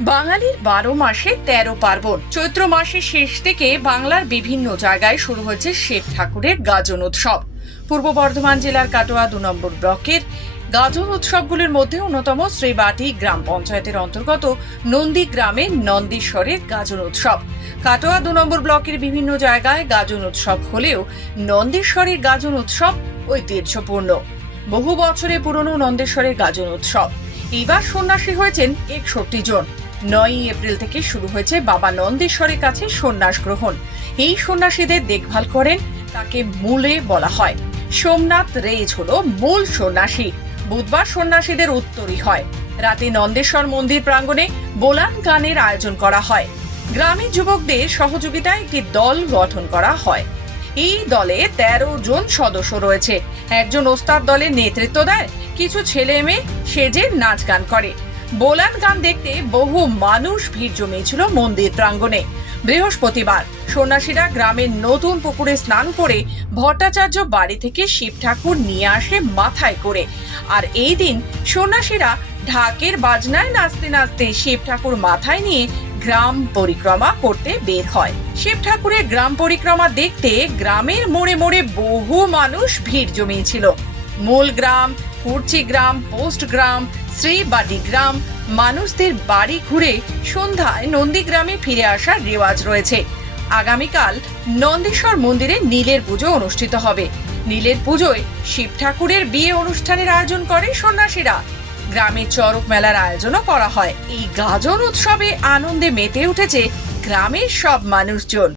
বাঙালির ১২ মাসে ১৩ পার্বণ। চৈত্র মাসের শেষ থেকে বাংলার বিভিন্ন জায়গায় শুরু হয়েছে শিব ঠাকুরের গাজন উৎসব। পূর্ব বর্ধমান জেলার কাটোয়া ২ নম্বর ব্লকের গাজন উৎসবগুলির মধ্যে অন্যতম শ্রীবাটি গ্রাম পঞ্চায়েতের অন্তর্গত নন্দী গ্রামে নন্দেশ্বরের গাজন উৎসব। কাটোয়া ২ নম্বর ব্লকের বিভিন্ন জায়গায় গাজন উৎসব হলেও নন্দেশ্বরের গাজন উৎসব ঐতিহ্যপূর্ণ। বহু বছরের পুরনো নন্দেশ্বরের গাজন উৎসব। এইবার সন্ন্যাসী হয়েছেন ৬১ জন। ৯ এপ্রিল থেকে শুরু হয়েছে বাবা নন্দেশ্বরের কাছে সন্ন্যাস গ্রহণ। এই সন্ন্যাসীদের দেখভাল করেন তাকে মূলে বলা হয়। সোমনাথ রেজ হলো মূল সন্ন্যাসী। বুধবার সন্ন্যাসীদের উত্তরী হয়। রাতে নন্দেশ্বর মন্দির প্রাঙ্গণে বোলান গানের আয়োজন করা হয়। গ্রামের যুবকদের সহযোগিতায় একটি দল গঠন করা হয়। এই দলে ১৩ জন সদস্য রয়েছে। একজন ওস্তাদ দলের নেতৃত্ব দেয়। কিছু ছেলে মেয়ে সেজে নাচ গান করে। বোলান গান দেখতে বহু মানুষ ভিড় জমিয়েছিল মন্দির প্রাঙ্গণে। বৃহস্পতিবার সন্ন্যাসীরা গ্রামের নতুন পুকুরে স্নান করে ভট্টাচার্য বাড়ি থেকে শিব ঠাকুর নিয়ে আসে মাথায় করে। আর এই দিন সন্ন্যাসীরা ঢাকের বাজনায় নাচতে নাচতে শিব ঠাকুর মাথায় নিয়ে গ্রাম পরিক্রমা করতে বের হয়। শিব ঠাকুরের গ্রাম পরিক্রমা দেখতে গ্রামের মোড়ে মোড়ে বহু মানুষ ভিড় জমিয়েছিল। মূল গ্রাম, কুর্চি গ্রাম, পোস্ট গ্রাম, শ্রীবাটি গ্রাম মানুষদের বাড়ি ঘুরে সন্ধ্যায় নন্দীগ্রামে ফিরে আসার রেওয়াজ রয়েছে। আগামীকাল নন্দেশ্বর মন্দিরে নীলের পুজো অনুষ্ঠিত হবে। নীলের পুজোয় শিব ঠাকুরের বিয়ে অনুষ্ঠানের আয়োজন করে সন্ন্যাসীরা। গ্রামে চড়ক মেলার আয়োজনও করা হয়। এই গাজন উৎসবে আনন্দে মেতে উঠেছে গ্রামের সব মানুষজন।